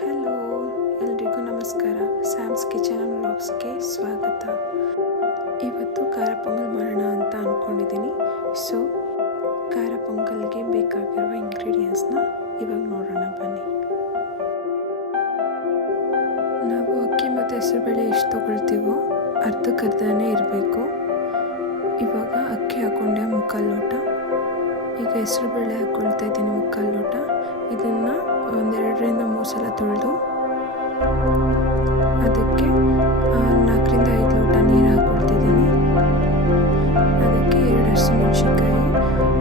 Hello, ಎಲ್ರಿಗೂ ನಮಸ್ಕಾರ. Sam's kitchen and ವ್ಲಾಗ್ಸ್ಗೆ ಸ್ವಾಗತ. ಇವತ್ತು ಖಾರ ಪೊಂಗಲ್ ಮಾಡೋಣ ಅಂತ ಅಂದ್ಕೊಂಡಿದ್ದೀನಿ. ಸೊ ಖಾರ ಪೊಂಗಲ್ಗೆ ಬೇಕಾಗಿರುವ ಇಂಗ್ರೀಡಿಯೆಂಟ್ಸ್ನ ಇವಾಗ ನೋಡೋಣ ಬನ್ನಿ. ನಾವು ಅಕ್ಕಿ ಮತ್ತು ಹೆಸರುಬೇಳೆ ಎಷ್ಟು ತೊಗೊಳ್ತೀವೋ ಅರ್ಧಕ್ಕರ್ಧನೇ ಇರಬೇಕು. ಇವಾಗ ಅಕ್ಕಿ ಹಾಕ್ಕೊಂಡೆ 3/4 ಲೋಟ. ಈಗ ಹೆಸರುಬೇಳೆ ಹಾಕ್ಕೊಳ್ತಾ ಇದ್ದೀನಿ 3/4 ಲೋಟ. ಇದನ್ನು 2ರಿಂದ 3 ಸಲ ತೊಳೆದು ಅದಕ್ಕೆ 4ರಿಂದ 5 ಲೋಟ ನೀರು ಹಾಕ್ಕೊಳ್ತಿದ್ದೀನಿ. ಅದಕ್ಕೆ 2 ಹಸಿಮೆಣಸಿನ್ಕಾಯಿ,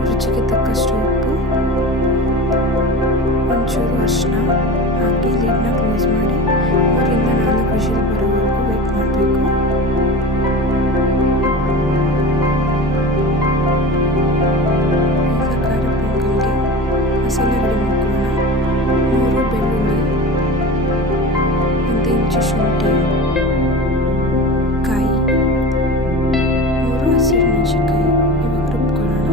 ರುಚಿಗೆ ತಕ್ಕಷ್ಟು ಉಪ್ಪು, ಒಂಚೂರು ಅರಿಶಿನ ಹಾಕಿ ಲಿಡ್ನ ಕ್ಲೋಸ್ ಮಾಡಿ 3ರಿಂದ 4 ವಿಷಲ್ ಬರೋವರೆಗೂ ವೇಟ್ ಮಾಡಬೇಕು. ಈಗ ಖಾರ ಪೊಂಗಲ್ಗೆ ಮಸಾಲೆ ರೆಡಿ ಮಾಡ್ಕೊಳ್ಳೋಣ. 3 ಬೆಳ್ಳುಳ್ಳಿ, 1 ಇಂಚು ಶುಂಠಿ, ಕಾಯಿ, 3 ಹಸಿರು ಮೆಣಸಿನ್ಕಾಯಿ ಇವಾಗ ರುಬ್ಕೊಳ್ಳೋಣ.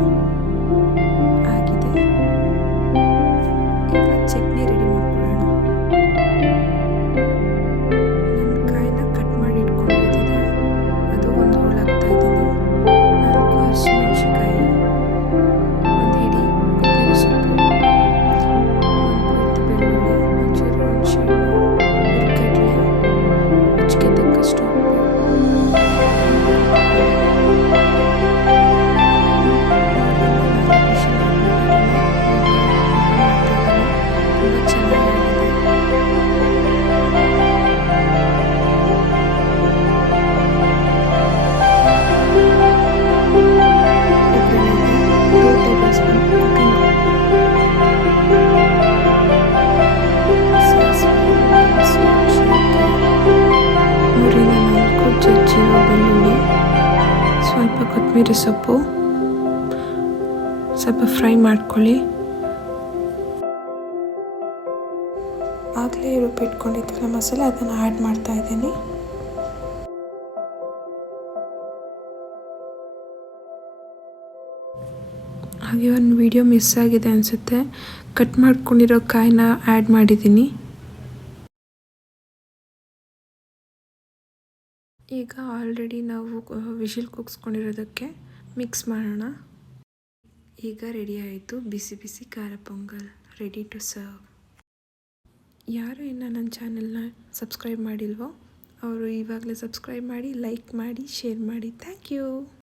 ಆಗಿದೆ. ಈಗ ಚಟ್ನಿ ರೆಡಿ ಮಾಡ್ಕೊಳ್ಳೋಣ. ನನ್ನ ಕಾಯಿನ ಕಟ್ ಮಾಡಿ ಇಟ್ಕೊಂಡಿದ್ದೆ, ಅದು ಒಂದು ಹೋಳು ಹಾಕ್ತಾ ಇದ್ದೀನಿ. 4 ಹಸಿಮೆಣಸಿನ್ಕಾಯಿ, 1 ಹಿಡಿ ಕೊತ್ತಂಬರಿ ಸೊಪ್ಪು, 1 ಬೆಳ್ಳುಳ್ಳಿ, ಒಂಚೂರು ಹುಣಸೆಹಣ್ಣು, ಹುರ್ಗಡ್ಲೆ, ರುಚಿಗೆ ತಕ್ಕಷ್ಟು ಉಪ್ಪು, ತುಂಬ ಚೆನ್ನಾಗಿದೆ. ಒಗ್ಗರಣೆಗೆ 2 ಟೇಬಲ್ ಸ್ಪೂನ್ ಕುಕಿಂಗ್ ಸಾಸಿವೆ, ಮೆಣಸು, ಜೀರಿಗೆ, 3ರಿಂದ 4 ಜಜ್ಜಿರೋ ಬೆಳ್ಳುಳ್ಳಿ, ಸ್ವಲ್ಪ ಕೊತ್ತಂಬರಿ ಸೊಪ್ಪು, ಸ್ವಲ್ಪ ಫ್ರೈ ಮಾಡ್ಕೊಳ್ಳಿ. ಆಗಲೇ ರುಬ್ಬಿಟ್ಕೊಂಡಿದ್ದೆಲ್ಲ ಮಸಾಲೆ ಅದನ್ನು ಆ್ಯಡ್ ಮಾಡ್ತಾ ಇದ್ದೀನಿ. ಹಾಗೆ ಒಂದು ವಿಡಿಯೋ ಮಿಸ್ ಆಗಿದೆ ಅನಿಸುತ್ತೆ, ಕಟ್ ಮಾಡ್ಕೊಂಡಿರೋ ಕಾಯಿನ ಆ್ಯಡ್ ಮಾಡಿದ್ದೀನಿ. ಈಗ ಆಲ್ರೆಡಿ ನಾವು ವಿಷಲ್ ಕೂಗಿಸ್ಕೊಂಡಿರೋದಕ್ಕೆ ಮಿಕ್ಸ್ ಮಾಡೋಣ. ಈಗ ರೆಡಿ ಆಯಿತು ಬಿಸಿ ಬಿಸಿ ಖಾರ ಪೊಂಗಲ್, ರೆಡಿ ಟು ಸರ್ವ್. ಯಾರು ಇನ್ನು ನನ್ನ ಚಾನೆಲ್ನ ಸಬ್ಸ್ಕ್ರೈಬ್ ಮಾಡಿಲ್ವೋ ಅವರು ಇವಾಗಲೇ ಸಬ್ಸ್ಕ್ರೈಬ್ ಮಾಡಿ, ಲೈಕ್ ಮಾಡಿ, ಶೇರ್ ಮಾಡಿ. Thank you.